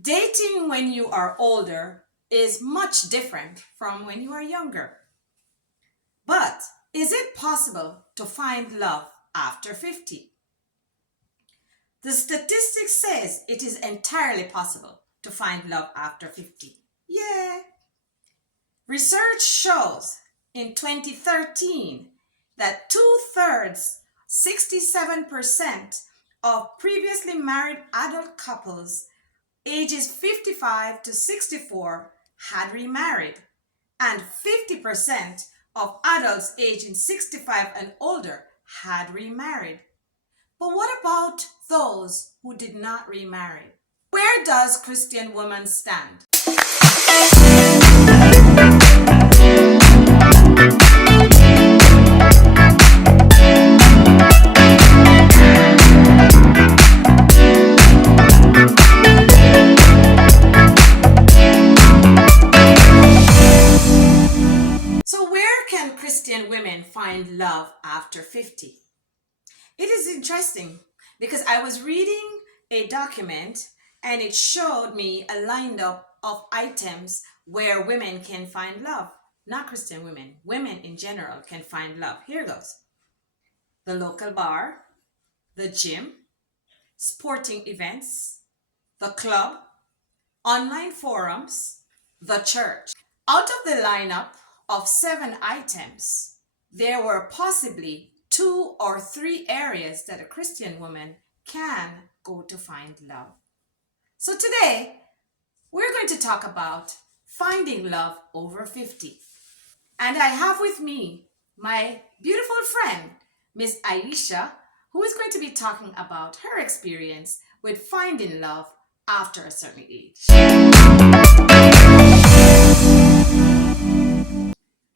Dating when you are older is much different from when you are younger. But is it possible to find love after 50? The statistics says it is entirely possible to find love after 50. Yeah. Research shows in 2013 that 2/3, 67% of previously married adult couples ages 55 to 64 had remarried, and 50% of adults aging 65 and older had remarried. But what about those who did not remarry? Where does Christian woman stand? So where can Christian women find love after 50? It is interesting because I was reading a document and it showed me a lineup of items where women can find love. Not Christian women, women in general can find love. Here goes: the local bar, the gym, sporting events, the club, online forums, the church. Out of the lineup of 7 items, there were possibly 2 or 3 areas that a Christian woman can go to find love. So today, we're going to talk about finding love over 50. And I have with me my beautiful friend, Miss Aisha, who is going to be talking about her experience with finding love after a certain age.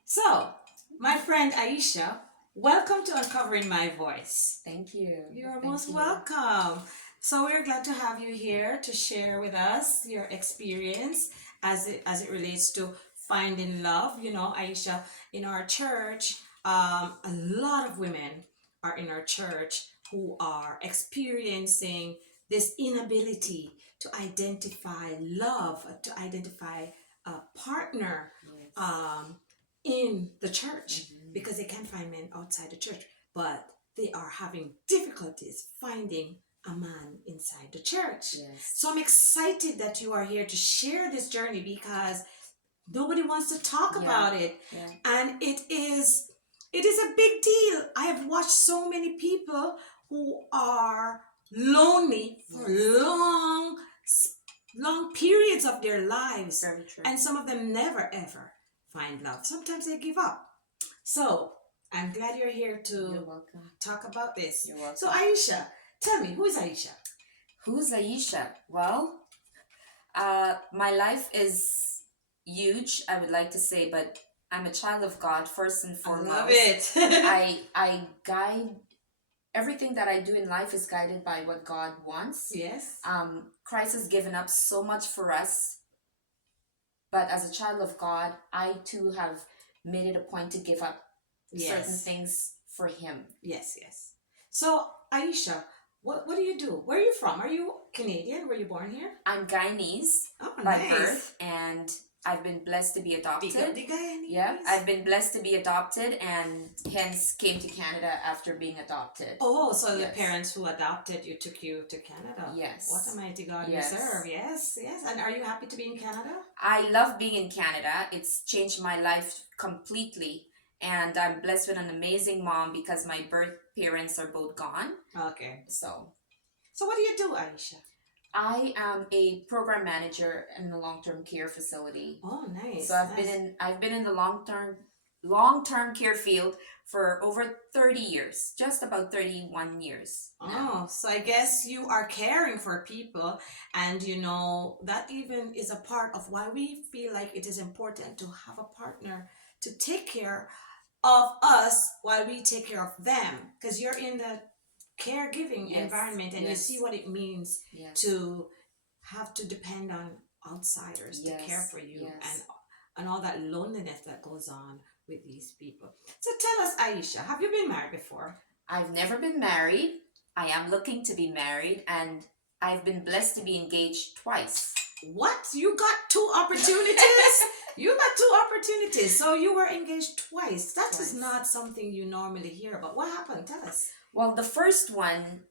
So, my friend Aisha, welcome to Uncovering My Voice. Thank you. You're Thank most you. welcome. So we're glad to have you here to share with us your experience as it relates to finding love. You know, Aisha, in our church, a lot of women are in our church who are experiencing this inability to identify love, to identify a partner Yes. in the church because they can't find men outside the church, but they are having difficulties finding a man inside the church. Yes. So I'm excited that you are here to share this journey because nobody wants to talk about it. Yeah. And it is a big deal. I have watched so many people who are lonely for long periods of their lives. Very true. And some of them never ever find love. Sometimes they give up. So I'm glad you're here You're to welcome. talk about this. You're welcome. So Aisha, tell me, who is Aisha? Who's Aisha? Well, my life is huge, I would like to say, but I'm a child of God first and foremost. I love it. I guide everything that I do in life is guided by what God wants. Yes. Christ has given up so much for us, but as a child of God, I too have made it a point to give up certain things for Him. Yes, yes. So Aisha, what do you do? Where are you from? Are you Canadian? Were you born here? I'm Guyanese by birth, and I've been blessed to be adopted. The Guyanese. Yeah, I've been blessed to be adopted, and hence came to Canada after being adopted. Oh, so the parents who adopted you took you to Canada. Yes. What a mighty God Yes. you serve. Yes, yes. And are you happy to be in Canada? I love being in Canada. It's changed my life completely. And I'm blessed with an amazing mom because my birth parents are both gone. Okay. So what do you do, Aisha? I am a program manager in a long-term care facility. Oh, nice. So I've been in the long-term care field for over 30 years, just about 31 years now. Oh, so I guess you are caring for people, and you know that even is a part of why we feel like it is important to have a partner to take care of us while we take care of them, because you're in the caregiving environment and you see what it means to have to depend on outsiders to care for you and all that loneliness that goes on with these people. So tell us, Aisha, have you been married before? I've never been married. I am looking to be married, and I've been blessed to be engaged twice. What? You got two opportunities? You got two opportunities. So you were engaged twice. That is not something you normally hear about. What happened? Tell us. Well, the first one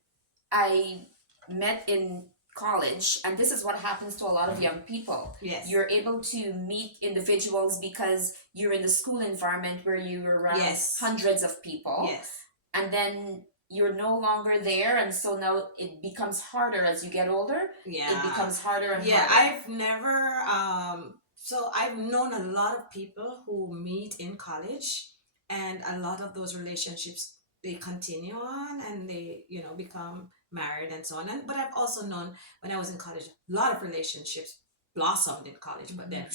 I met in college, and this is what happens to a lot of young people. Yes. You're able to meet individuals because you're in the school environment where you're around hundreds of people. Yes. And then you're no longer there, and so now it becomes harder as you get older. Yeah. It becomes harder and harder. Yeah, I've never so I've known a lot of people who meet in college, and a lot of those relationships, they continue on and they, become married and so on. But I've also known, when I was in college, a lot of relationships blossomed in college, but then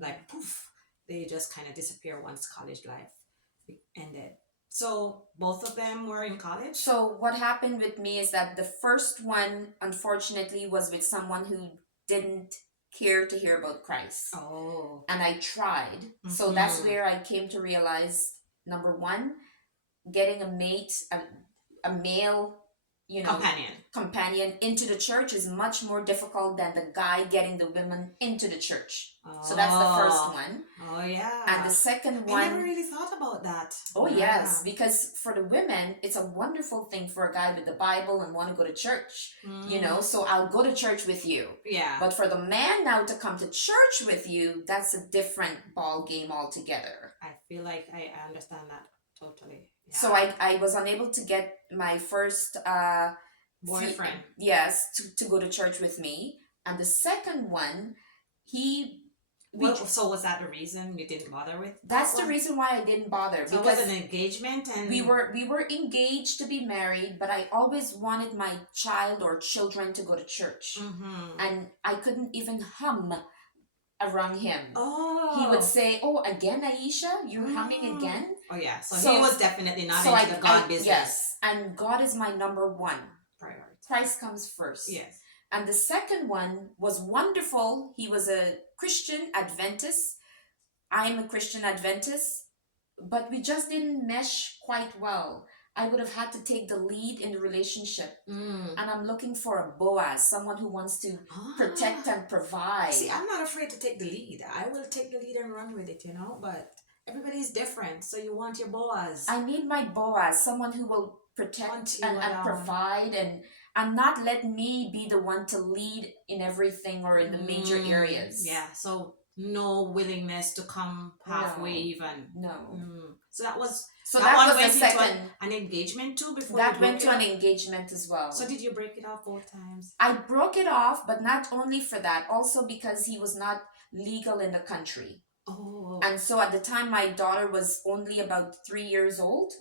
like poof, they just kind of disappear once college life ended. So both of them were in college? So what happened with me is that the first one, unfortunately, was with someone who didn't care to hear about Christ. Oh. And I tried. So that's where I came to realize, number one, getting a mate, a male, companion into the church is much more difficult than the guy getting the women into the church. So that's the first one. Oh, yeah. And the second one... I never really thought about that. Oh, yes. Because for the women, it's a wonderful thing for a guy with the Bible and want to go to church. So I'll go to church with you. Yeah. But for the man now to come to church with you, that's a different ball game altogether. I feel like I understand that totally. Yeah. So I was unable to get my first boyfriend. To go to church with me. And the second one, so was that the reason you didn't bother with? That's the reason why I didn't bother. So because it was an engagement, and we were engaged to be married, but I always wanted my child or children to go to church, and I couldn't even hum around him. Oh, he would say, "Oh, again, Aisha, you're humming again." Oh yeah, so he was definitely not into the God business. Yes, and God is my number one priority. Christ comes first. Yes. And the second one was wonderful. He was a Christian Adventist. I'm a Christian Adventist, but we just didn't mesh quite well. I would have had to take the lead in the relationship. And I'm looking for a Boaz, someone who wants to protect and provide. See, I'm not afraid to take the lead. I will take the lead and run with it, but everybody's different. So you want your Boaz. I need my Boaz, someone who will protect and provide and not let me be the one to lead in everything or in the major areas. Yeah, so no willingness to come halfway even. No. So that was the second. An engagement too before that went to an engagement as well. So did you break it off both times? I broke it off, but not only for that, also because he was not legal in the country. Oh. And so at the time my daughter was only about 3 years old.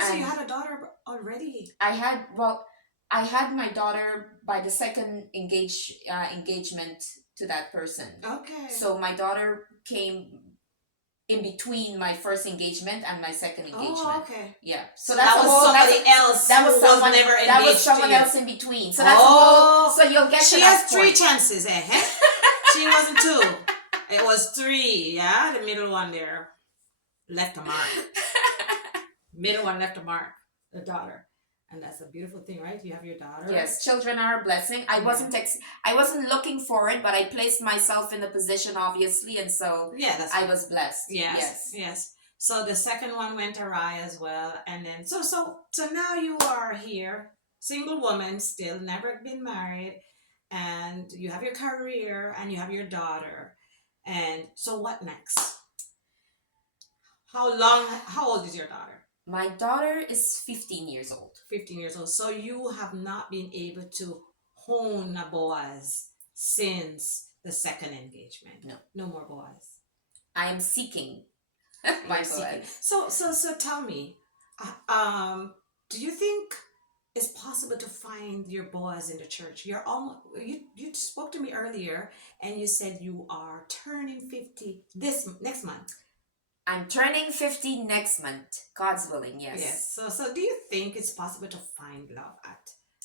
So you had a daughter already? I had my daughter by the second engagement to that person. Okay. So my daughter came in between my first engagement and my second engagement. Oh, okay. Yeah. So that was somebody else. That was someone never engaged. That was someone else in between. So that's so you'll get. She has 3 chances, She wasn't 2. It was 3. Yeah, the middle one there left a mark. Middle one left a mark. The daughter. And that's a beautiful thing, right? You have your daughter. Yes, children are a blessing. I wasn't looking for it, but I placed myself in the position, obviously, and so I was blessed. Yes. So the second one went awry as well, and then so now you are here, single woman, still never been married, and you have your career and you have your daughter, and so what next? How old is your daughter? My daughter is 15 years old. 15 years old. So you have not been able to hone a Boaz since the second engagement. No. No more Boaz. I am seeking my Boaz. So tell me, do you think it's possible to find your Boaz in the church? You spoke to me earlier and you said you are turning 50 next month. I'm turning 50 next month, God's willing, yes. Yes. So do you think it's possible to find love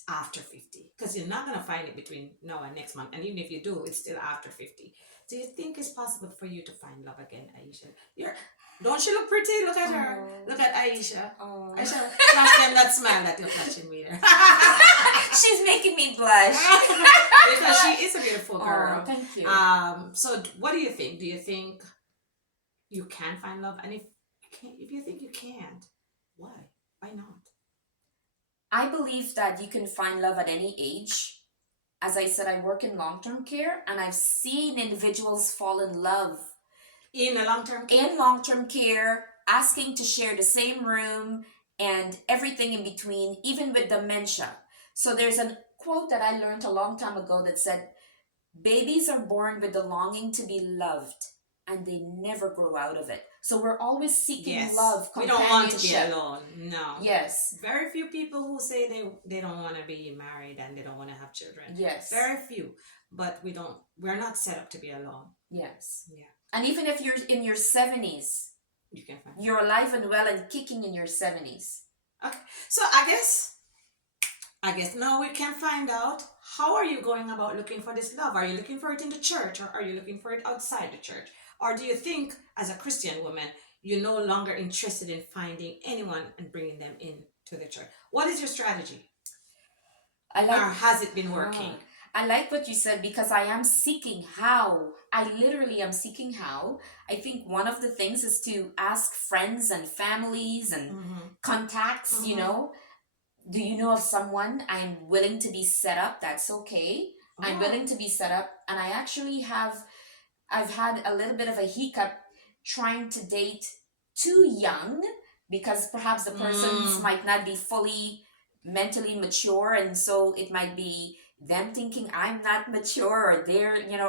after 50? Because you're not going to find it between now and next month. And even if you do, it's still after 50. Do you think it's possible for you to find love again, Aisha? Don't she look pretty? Look at her. Look at Aisha. Oh. Aisha, flash them that smile that you're flashing me there. She's making me blush. Because she is a beautiful girl. girl. thank you. So what do you think? Do you think you can find love? And if you think you can't, why? Why not? I believe that you can find love at any age. As I said, I work in long-term care, and I've seen individuals fall in love In a long-term care? in long-term care, asking to share the same room and everything in between, even with dementia. So there's a quote that I learned a long time ago that said, babies are born with the longing to be loved, and they never grow out of it. So we're always seeking Yes. love, We don't want to be companionship. alone. No. Yes, Very few people who say they don't want to be married and they don't want to have children. yes, Very few. But we're not set up to be alone. yes. Yeah. And even if you're in your 70s, You can find. you're alive and well and kicking in your 70s. Okay. So I guess now we can find out, how are you going about looking for this love? Are you looking for it in the church, or are you looking for it outside the church? Or do you think, as a Christian woman, you're no longer interested in finding anyone and bringing them into the church? What is your strategy? I like Or has it been working? I like what you said, because I am seeking how. I literally am seeking how. I think one of the things is to ask friends and families and contacts, you know, do you know of someone? I'm willing to be set up. That's okay. I'm willing to be set up. And I've had a little bit of a hiccup trying to date too young, because perhaps the persons might not be fully mentally mature, and so it might be them thinking I'm not mature, or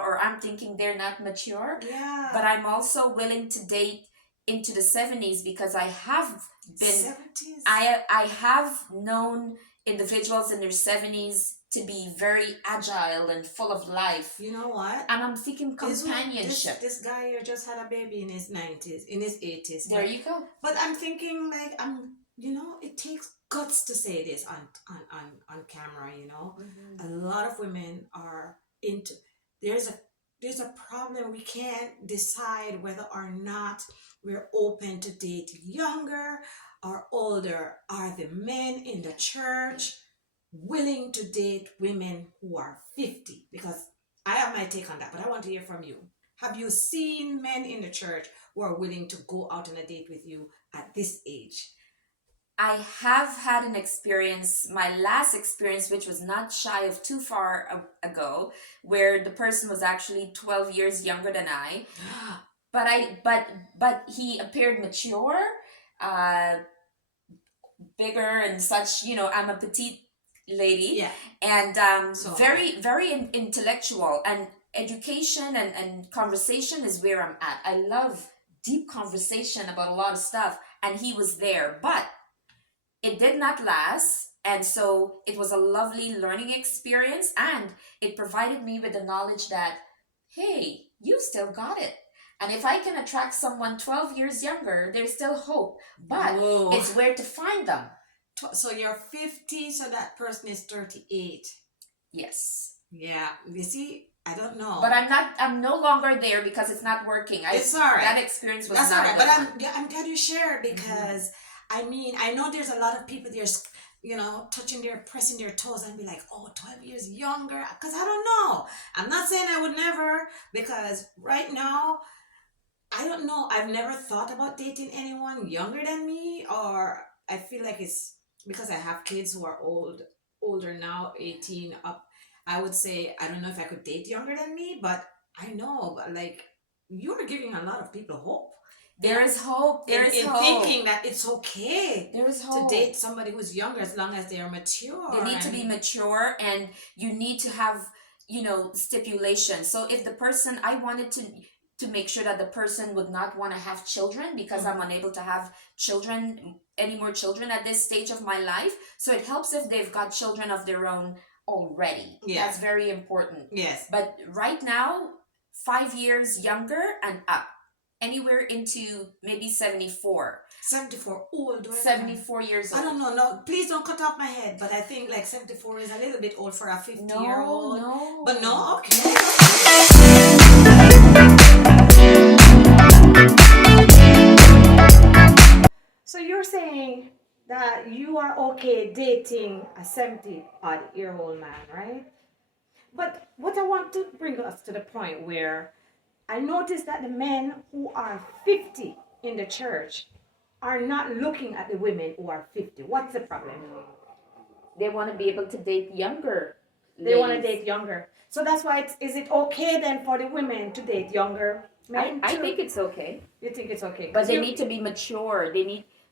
or I'm thinking they're not mature. Yeah. But I'm also willing to date into the 70s, because I have been 70s. I have known individuals in their 70s to be very agile and full of life. You know what? And I'm seeking companionship. This guy here just had a baby in his 90s, in his 80s. There you go. But I'm thinking, like, it takes guts to say this on camera, A lot of women are into, there's a problem. We can't decide whether or not we're open to date younger or older. Are the men in the church willing to date women who are 50? Because I have my take on that, but I want to hear from you. Have you seen men in the church who are willing to go out on a date with you at this age? I have had an experience, my last experience, which was not shy of too far ago, where the person was actually 12 years younger than I. But he appeared mature, bigger and such. I'm a petite lady, Yeah. and So- very, very intellectual, and education and conversation is where I'm at. I love deep conversation about a lot of stuff, and he was there, but it did not last. And so it was a lovely learning experience, and it provided me with the knowledge that, hey, you still got it. And if I can attract someone 12 years younger, there's still hope. But Whoa. it's where to find them. So you're 50, so that person is 38. Yes. Yeah. You see, I don't know. But I'm no longer there, because it's not working. It's all right. That experience was That's all not right. good. But I'm glad you shared, because I know there's a lot of people there's pressing their toes and be like, oh, 12 years younger, because I don't know. I'm not saying I would never, because right now, I don't know. I've never thought about dating anyone younger than me, or I feel like it's because I have kids who are older now, 18 up. I would say, I don't know if I could date younger than me, but I know, like, you're giving a lot of people hope. There is hope. There is hope. Thinking that it's okay There is to hope. date somebody who's younger, as long as they are mature. They need to be mature, and you need to have, stipulations. So if the person, I wanted to make sure that the person would not want to have children, because I'm unable to have any more children at this stage of my life. So it helps if they've got children of their own already. Yeah. That's very important. Yes. But right now, 5 years younger and up. Anywhere into maybe 74. 74 old. 74 years old. I don't know. No, please don't cut off my head. But I think like 74 is a little bit old for a 50-year-old. No. But no, okay. So you're saying that you are okay dating a 70-odd-year-old man, right? But what I want want to bring us to the point where I notice that the men who are 50 in the church are not looking at the women who are 50. What's the problem? They want to be able to date younger They want to ladies. date younger. So that's why is it okay then for the women to date younger men? I too? think it's okay. You think it's okay? But they need to be mature.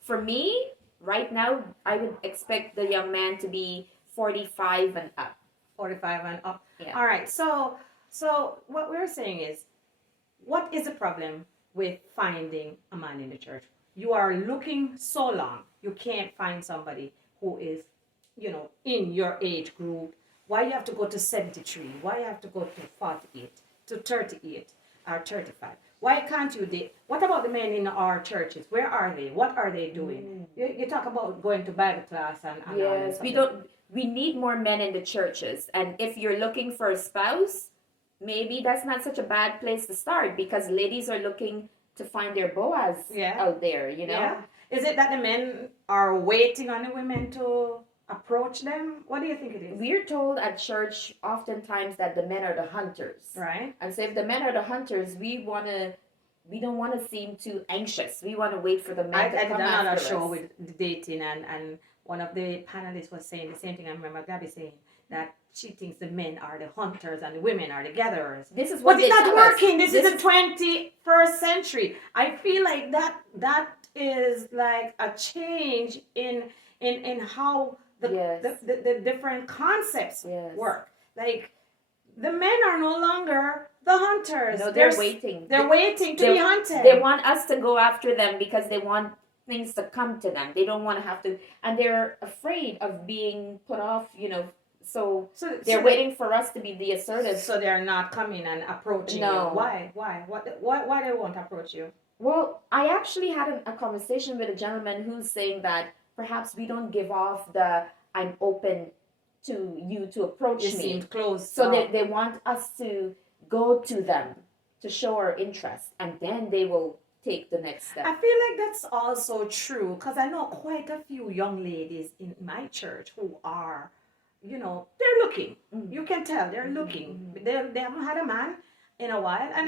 For me, right now, I would expect the young man to be 45 and up. 45 and up. Yeah. All right. So what we're saying is, what is the problem with finding a man in the church? You are looking so long, you can't find somebody who is, in your age group. Why you have to go to 73? Why you have to go to 48, to 38, or 35? Why can't you date? What about the men in our churches? Where are they? What are they doing? You talk about going to Bible class and all Yes, this. we need more men in the churches. And if you're looking for a spouse, maybe that's not such a bad place to start, because ladies are looking to find their Boaz out there, Yeah. Is it that the men are waiting on the women to approach them? What do you think it is? We're told at church oftentimes that the men are the hunters. Right. And so if the men are the hunters, we don't want to seem too anxious. We want to wait for the men to come after us. I did another show with the dating, and one of the panelists was saying the same thing. I remember Gabby saying that she thinks the men are the hunters and the women are the gatherers. This is what but it's not working. This is the 21st century. I feel like that is like a change in how the different concepts work. Like, the men are no longer the hunters. No, they're waiting. They're waiting to be hunted. They want us to go after them because they want things to come to them. They don't want to have to, and they're afraid of being put off, So they're waiting for us to be the assertive. So they're not coming and approaching you. Why? Why they won't approach you? Well, I actually had a conversation with a gentleman who's saying that perhaps we don't give off the "I'm open to you to approach me." Seemed close. So they want us to go to them to show our interest, and then they will take the next step. I feel like that's also true, because I know quite a few young ladies in my church who are, they're looking. Mm-hmm. You can tell they're looking. Mm-hmm. They haven't had a man in a while, and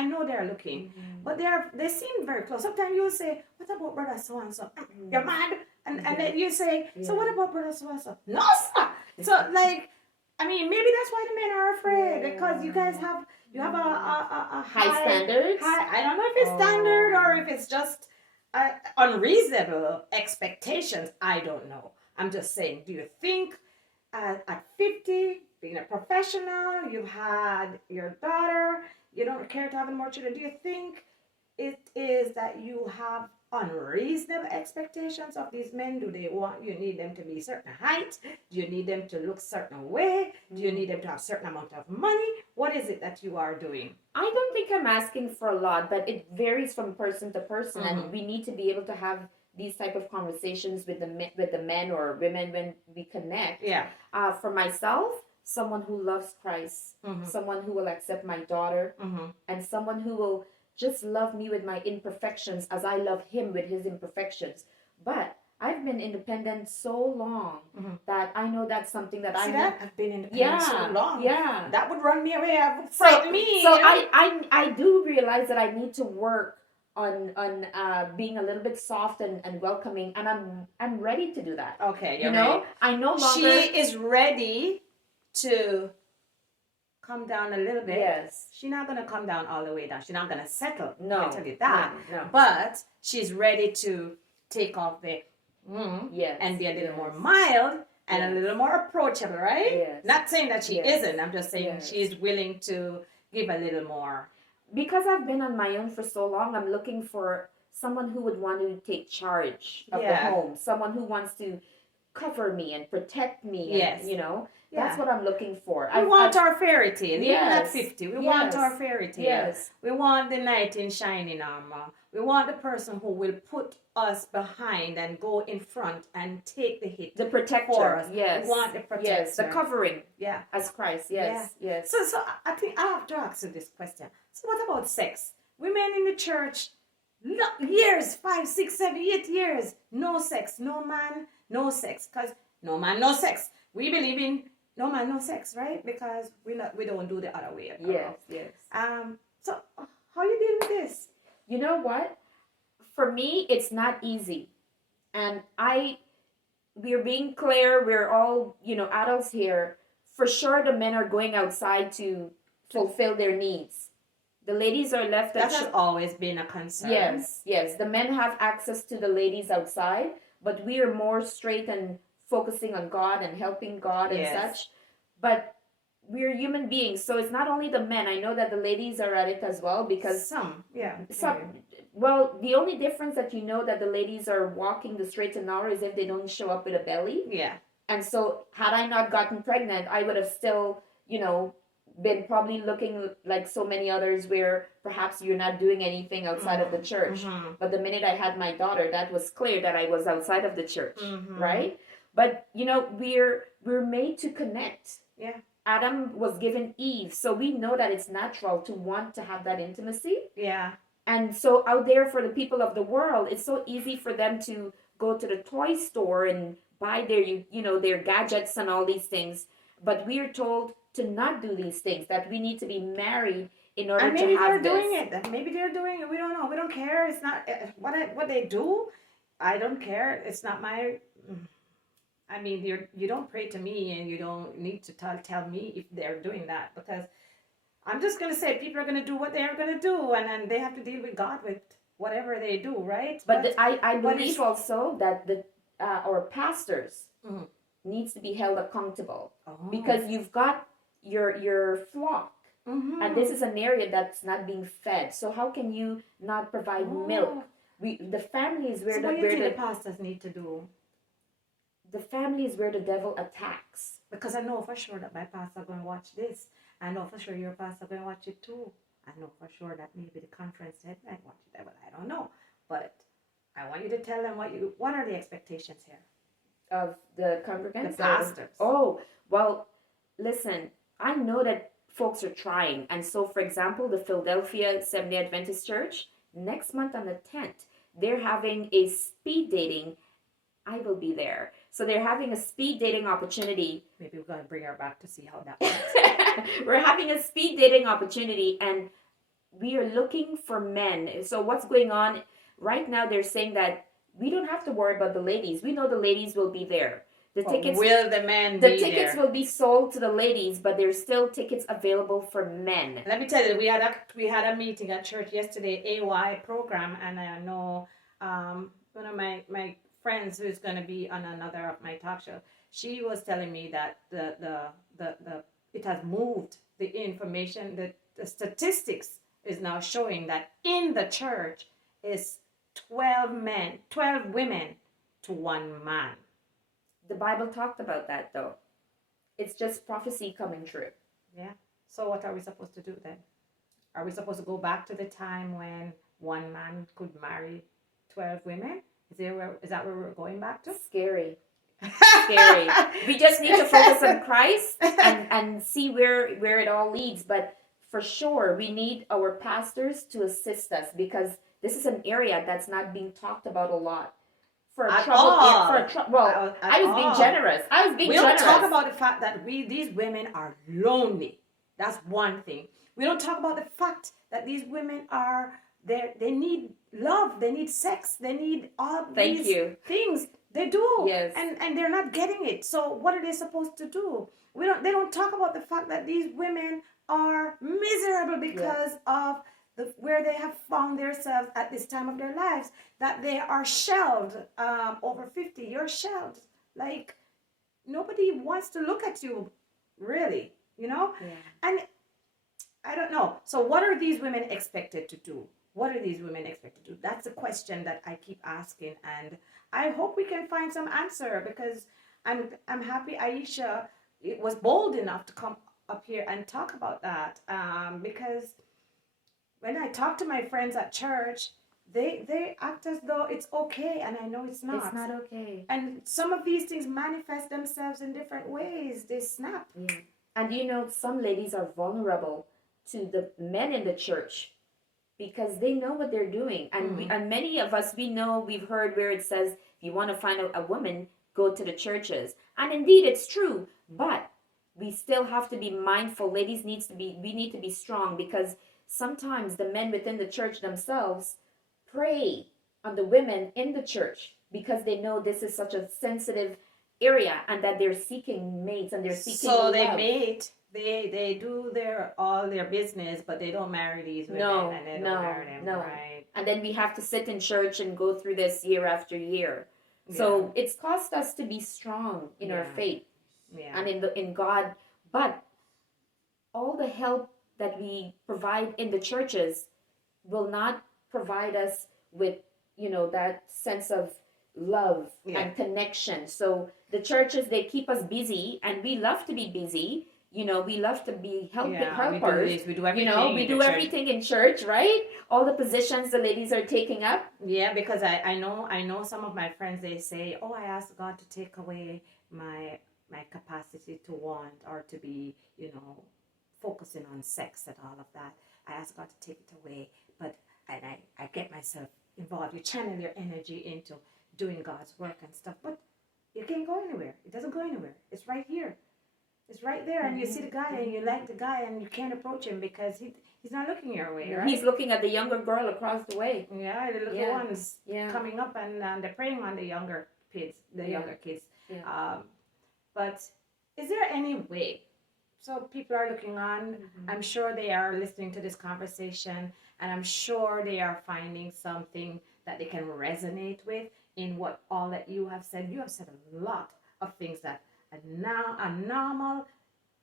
I know they're looking, but they seem very close. Sometimes you'll say, "What about brother so and so?" You're mad, and then you say, "So what about brother so and so?" No, sir. So maybe that's why the men are afraid, because you guys have a high standards. I don't know if it's standard or if it's just unreasonable expectations. I don't know. I'm just saying. Do you think at 50? Being a professional, you've had your daughter, you don't care to have any more children. Do you think it is that you have unreasonable expectations of these men? Do you need them to be a certain height? Do you need them to look a certain way? Do you need them to have a certain amount of money? What is it that you are doing? I don't think I'm asking for a lot, but it varies from person to person, and we need to be able to have these type of conversations with the men or women when we connect. Yeah. For myself, someone who loves Christ, someone who will accept my daughter, and someone who will just love me with my imperfections as I love him with his imperfections. But I've been independent so long that I know that's something that I've been independent so long. Yeah. That would run me away. That would frighten me. So I do realize that I need to work on being a little bit soft and welcoming, and I'm ready to do that. Okay, you're ready. I no longer. She is ready to come down a little bit. Yes. She's not going to come down all the way down. She's not going to settle. No. I can tell you that. No. But she's ready to take off the and be a little more mild and a little more approachable, right? Yes. Not saying that she isn't. I'm just saying she's willing to give a little more. Because I've been on my own for so long, I'm looking for someone who would want to take charge of the home. Someone who wants to cover me and protect me. Yes. And, that's what I'm looking for. We want our fairy tale. Even at 50, we want our fairy tale. Yes. We want the knight in shining armor. We want the person who will put us behind and go in front and take the hit. The protector. For us. Yes. We want the protector. Yes. The covering. Yeah. As Christ. Yes. Yeah. Yes. So I think I have to ask you this question. So what about sex? Women in the church, years, 5, 6, 7, 8 years, no sex, no man, no sex. Because no man, no sex. We believe in no man, no sex, right? Because we don't do the other way. Yes, yes. So how you deal with this? You know what? For me, it's not easy. And we're being clear, we're all, adults here. For sure, the men are going outside to fulfill their needs. The ladies are left at That has always been a concern. Yes, yes. The men have access to the ladies outside, but we are more straight and focusing on God and helping God and such. But we're human beings, so it's not only the men. I know that the ladies are at it as well because some. Well, the only difference that that the ladies are walking the straight and narrow is if they don't show up with a belly. Yeah. And so, had I not gotten pregnant, I would have still, been probably looking like so many others where perhaps you're not doing anything outside of the church. But the minute I had my daughter, that was clear that I was outside of the church, right? But we're made to connect. Yeah. Adam was given Eve, so we know that it's natural to want to have that intimacy. Yeah. And so out there for the people of the world, it's so easy for them to go to the toy store and buy their gadgets and all these things. But we are told to not do these things, that we need to be married in order to have this. Maybe they're doing it. Maybe they're doing it. We don't know. We don't care. It's not what they do. I don't care. It's not my. I mean, you don't pray to me, and you don't need to tell me if they're doing that, because I'm just gonna say people are gonna do what they are gonna do, and then they have to deal with God with whatever they do, right? But I believe also that our pastors needs to be held accountable because you've got your flock, and this is an area that's not being fed. So how can you not provide milk? The family is where what do you think the pastors need to do? The family is where the devil attacks. Because I know for sure that my pastor going to watch this. I know for sure your pastor going to watch it too. I know for sure that maybe the conference head might watch it, but I don't know. But I want you to tell them what are the expectations here of the congregants, the pastors. Oh, well, listen. I know that folks are trying, and so for example, the Philadelphia SDA Adventist Church next month on the 10th, they're having a speed dating. I will be there. So they're having a speed dating opportunity. Maybe we're going to bring her back to see how that works. We're having a speed dating opportunity, and we are looking for men. So what's going on right now, they're saying that we don't have to worry about the ladies. We know the ladies will be there. The tickets will the men the be tickets there? Will be sold to the ladies, but there's still tickets available for men. Let me tell you, we had a meeting at church yesterday, AY program, and I know one of my friends who's going to be on another of my talk show, she was telling me that the it has moved the information, that the statistics is now showing that in the church is 12 women to one man. The Bible talked about that, though. It's just prophecy coming true. Yeah. So what are we supposed to do then? Are we supposed to go back to the time when one man could marry 12 women? Is that where we're going back to? Scary. Scary. We just need to focus on Christ and see where it all leads. But for sure, we need our pastors to assist us, because this is an area that's not being talked about a lot. I was being generous. We don't talk about the fact that these women are lonely. That's one thing. We don't talk about the fact that these women they need love, they need sex, they need all these things. They do. Yes. And they're not getting it. So what are they supposed to do? They don't talk about the fact that these women are miserable because of where they have found themselves at this time of their lives, that they are shelved. Over 50, you're shelved. Like, nobody wants to look at you, really, Yeah. And I don't know. So what are these women expected to do? What are these women expected to do? That's a question that I keep asking, and I hope we can find some answer, because I'm happy Aisha was bold enough to come up here and talk about that, because when I talk to my friends at church, they act as though it's okay, and I know it's not. It's not okay. And some of these things manifest themselves in different ways. They snap. Yeah. And some ladies are vulnerable to the men in the church because they know what they're doing. And and many of us, we've heard where it says, if you want to find a woman, go to the churches. And indeed, it's true. But we still have to be mindful. Ladies we need to be strong, because sometimes the men within the church themselves prey on the women in the church, because they know this is such a sensitive area, and that they're seeking mates and they're seeking So love. they mate. They do all their business, but they don't marry these women, and they don't marry them, right? And then we have to sit in church and go through this year after year. So it's caused us to be strong in our faith and in God. But all the help that we provide in the churches will not provide us with, that sense of love and connection. So the churches, they keep us busy, and we love to be busy. We love to be helpers. We do everything. We do everything in church, right? All the positions the ladies are taking up. Yeah, because I know some of my friends, they say, "Oh, I asked God to take away my capacity to want or to be, focusing on sex and all of that. I asked God to take it away, but I get myself involved. You channel your energy into doing God's work and stuff, but you can't go anywhere. It doesn't go anywhere. It's right here. It's right there, and you see the guy, and you like the guy, and you can't approach him because he's not looking your way, right? He's looking at the younger girl across the way. Yeah, the little ones coming up, and they're preying on the younger kids. Yeah. But is there any way? So people are looking on. I'm sure they are listening to this conversation, and I'm sure they are finding something that they can resonate with in what all that you have said. You have said a lot of things that a normal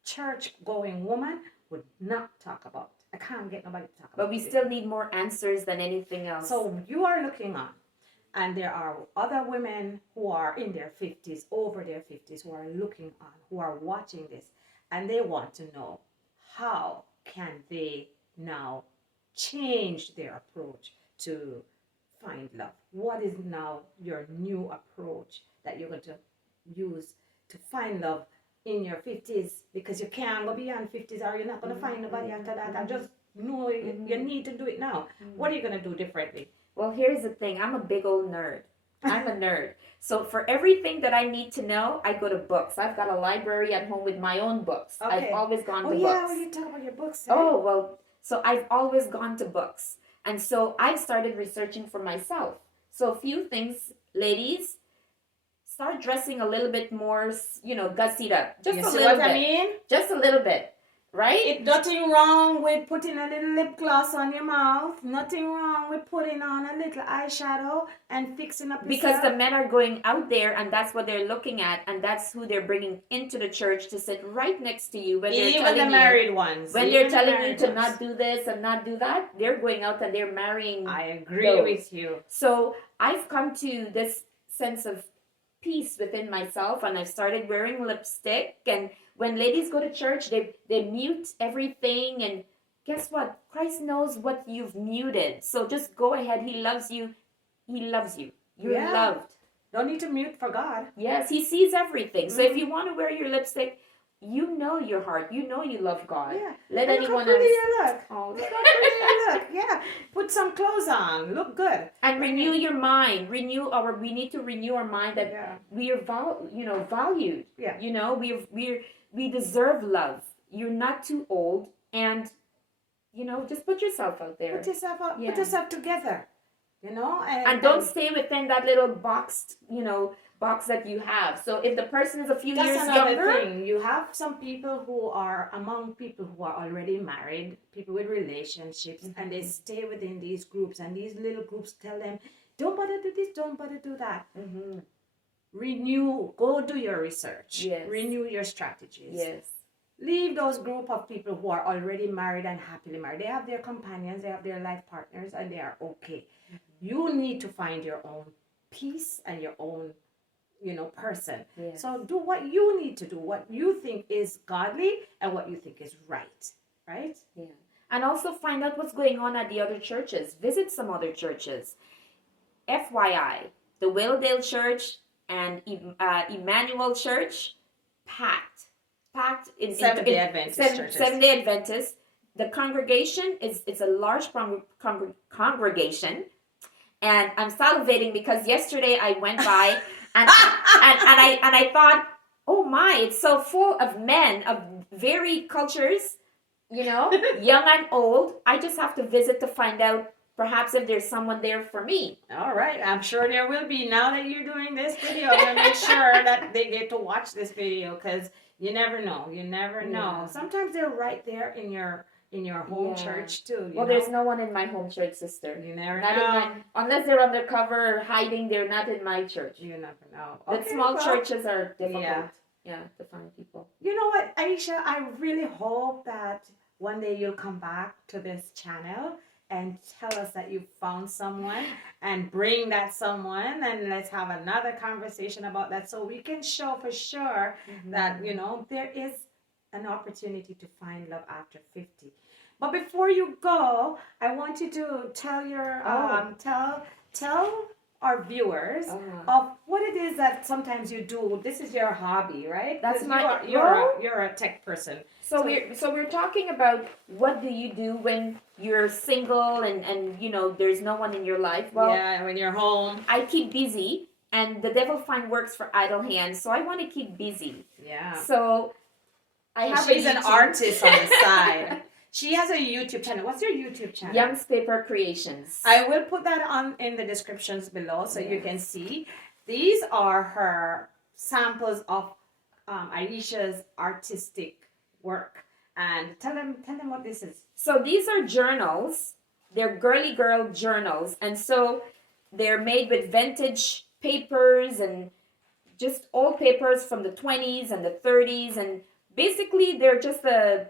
church-going woman would not talk about. I can't get nobody to talk about. But we still need more answers than anything else. So you are looking on, and there are other women who are in their 50s, over their 50s, who are looking on, who are watching this, and they want to know, how can they now change their approach to find love? What is now your new approach that you're going to use to find love in your 50s? Because you can't go beyond 50s, or you're not going to find nobody after that. I just know you need to do it now. What are you going to do differently? Well, here's the thing. I'm a big old nerd. I'm a nerd. So for everything that I need to know, I go to books. I've got a library at home with my own books. Okay. I've always gone to books. Oh, yeah, well, you talk about your books. Oh, well, so I've always gone to books. And so I started researching for myself. So a few things, ladies, start dressing a little bit more, gussied up. Just a little bit. Just a little bit. Right? It's nothing wrong with putting a little lip gloss on your mouth. Nothing wrong with putting on a little eyeshadow and fixing up yourself. Because the men are going out there, and that's what they're looking at, and that's who they're bringing into the church to sit right next to you. When Even the married ones. When they're telling you to not do this and not do that, they're going out and they're marrying. I agree with you. So I've come to this sense of peace within myself, and I've started wearing lipstick. And when ladies go to church, they mute everything, and guess what? Christ knows what you've muted. So just go ahead. He loves you. He loves you. You're loved. Don't need to mute for God. Yes, he sees everything. So if you want to wear your lipstick, you know your heart. You know you love God. Yeah. Let and anyone look how pretty else. You look. Oh, look how pretty you look. Yeah. Put some clothes on. Look good. And renew your mind. We need to renew our mind that we are valued. Yeah. We deserve love. You're not too old, and just put yourself out there. Put yourself out. Yeah. Put yourself together. And don't stay within that little box that you have. So if the person is a few years younger, thing. You have some people who are among people who are already married, people with relationships, and they stay within these groups, and these little groups tell them, don't bother do this, don't bother do that. Renew, go do your research. Yes. Renew your strategies. Yes. Leave those group of people who are already married and happily married. They have their companions, they have their life partners, and they are okay. You need to find your own peace and your own person. Yes. So do what you need to do, what you think is godly and what you think is right. Yeah. And also find out what's going on at the other churches. Visit some other churches. FYI, the Willdale Church and Emmanuel Church, packed in Seventh-day Adventist churches. Seventh-day Adventist. The congregation it's a large congregation, and I'm salivating because yesterday I went by and I thought, Oh my, it's so full of men of varied cultures, young and old. I just have to visit to find out perhaps if there's someone there for me. All right, I'm sure there will be. Now that you're doing this video, I'm gonna make sure that they get to watch this video, because you never know. You never know. Yeah. Sometimes they're right there in your home church too. Well, there's no one in my home church, sister. You never Not know. unless they're undercover or hiding, they're not in my church. You never know. But small churches are difficult. Yeah. To find people. You know what, Aisha? I really hope that one day you'll come back to this channel and tell us that you found someone, and bring that someone, and let's have another conversation about that, so we can show for sure that there is an opportunity to find love after 50. But before you go, I want you to tell your tell our viewers of what it is that sometimes you do. This is your hobby, right? That's you're a tech person. So we're talking about what do you do when you're single and there's no one in your life. Well, yeah, when you're home. I keep busy, and the devil find works for idle hands. So I want to keep busy. Yeah. So she's an artist on the side. She has a YouTube channel. What's your YouTube channel? Young's Paper Creations. I will put that in the descriptions below, so you can see. These are her samples of Aisha's artistic work. And tell them what this is. So these are journals. They're girly girl journals. And so they're made with vintage papers and just old papers from the 20s and the 30s. And basically they're just a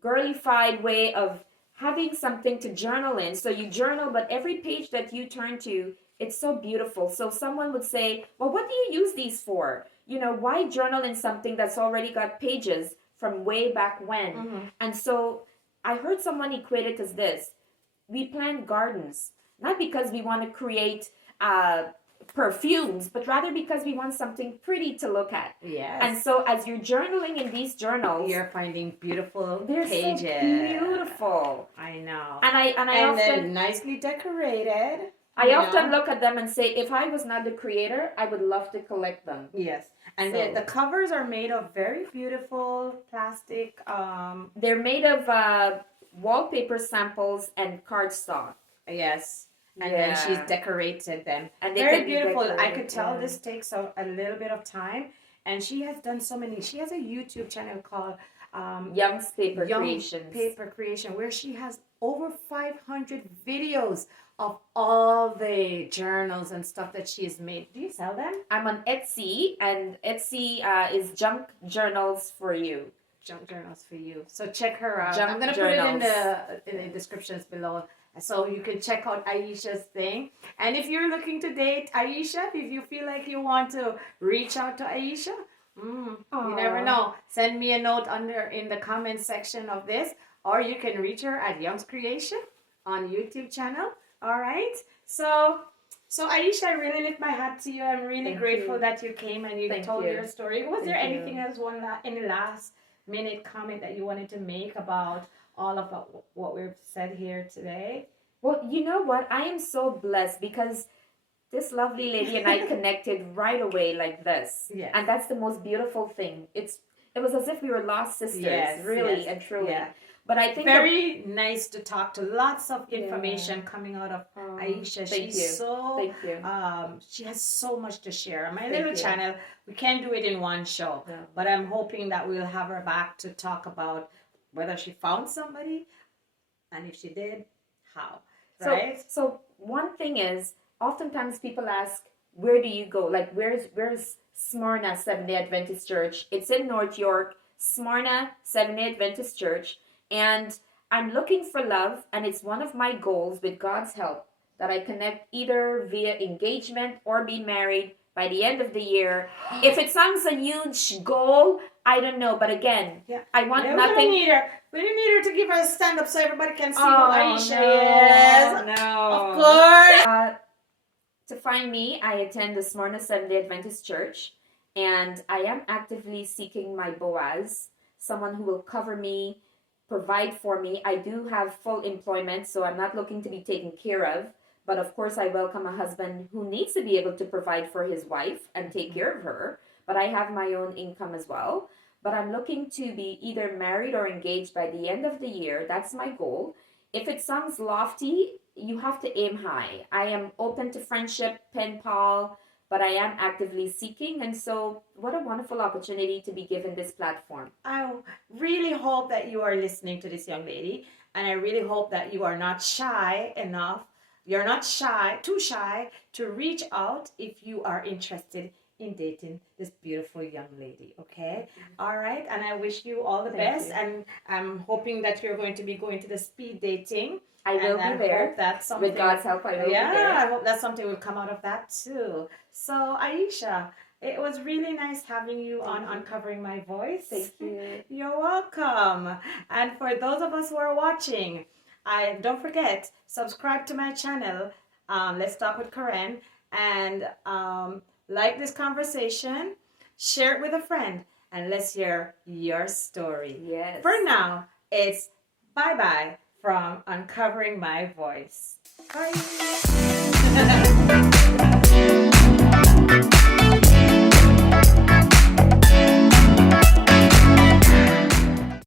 girlified way of having something to journal in. So you journal, but every page that you turn to, it's so beautiful. So someone would say, well, what do you use these for? Why journal in something that's already got pages from way back when? And so I heard someone equate it as this. We plant gardens, not because we want to create perfumes, but rather because we want something pretty to look at. Yes. And so as you're journaling in these journals, you're finding beautiful they're pages. So beautiful. I know. And I often, then nicely decorated. I often look at them and say, if I was not the creator, I would love to collect them. Yes. And the covers are made of very beautiful plastic. They're made of wallpaper samples and cardstock. Yes. And then she's decorated them. And very beautiful. I could tell this takes a little bit of time. And she has done so many. She has a YouTube channel called Young's Paper Creations. Paper Creation, where she has over 500 videos of all the journals and stuff that she has made. Do you sell them? I'm on Etsy, and Etsy is Junk Journals for You. Junk Journals for You. So check her out. Junk I'm gonna journals. put it in the descriptions below, so you can check out Aisha's thing. And if you're looking to date Aisha, if you feel like you want to reach out to Aisha, you never know. Send me a note in the comment section of this, or you can reach her at Young's Creation on YouTube channel. All right. So Aisha, I really lift my hat to you. I'm really grateful that you came and you told your story. Was there anything else, any last minute comment that you wanted to make about all of what we've said here today? Well, you know what? I am so blessed because this lovely lady and I connected right away like this. Yes. And that's the most beautiful thing. It was as if we were lost sisters, really and truly. Yeah. But I think very nice to talk to. Lots of information coming out of Aisha. She's so she has so much to share. On my little channel, we can't do it in one show. No. But I'm hoping that we'll have her back to talk about whether she found somebody, and if she did, how. Right? So one thing is, oftentimes people ask, where do you go? Like, where's Smyrna Seventh-day Adventist Church? It's in North York, Smyrna Seventh-day Adventist Church. And I'm looking for love, and it's one of my goals, with God's help, that I connect either via engagement or be married by the end of the year. If it sounds a huge goal, I don't know. But again, I want nothing. We don't need her to give her a stand up so everybody can see who Aisha is. No. Of course. To find me, I attend the Smyrna Seventh-day Adventist Church, and I am actively seeking my Boaz, someone who will cover me, provide for me. I do have full employment, so I'm not looking to be taken care of. But of course, I welcome a husband who needs to be able to provide for his wife and take care of her. but I have my own income as well. But I'm looking to be either married or engaged by the end of the year. That's my goal. If it sounds lofty, you have to aim high. I am open to friendship, pen pal, but I am actively seeking. And so, what a wonderful opportunity to be given this platform. I really hope that you are listening to this young lady, and I really hope that you are not shy enough. You're not too shy to reach out if you are interested in dating this beautiful young lady. Okay, all right, and I wish you all the best, and I'm hoping that you're going to be going to the speed dating. I will be there. That's something. With God's help, I will be there. Yeah, I hope that something will come out of that too. So, Aisha, it was really nice having you on Uncovering My Voice. Thank you. You're welcome. And for those of us who are watching, don't forget, subscribe to my channel, Let's Talk with Koren, and like this conversation, share it with a friend, and let's hear your story. Yes. For now, it's bye-bye from Uncovering My Voice. Bye.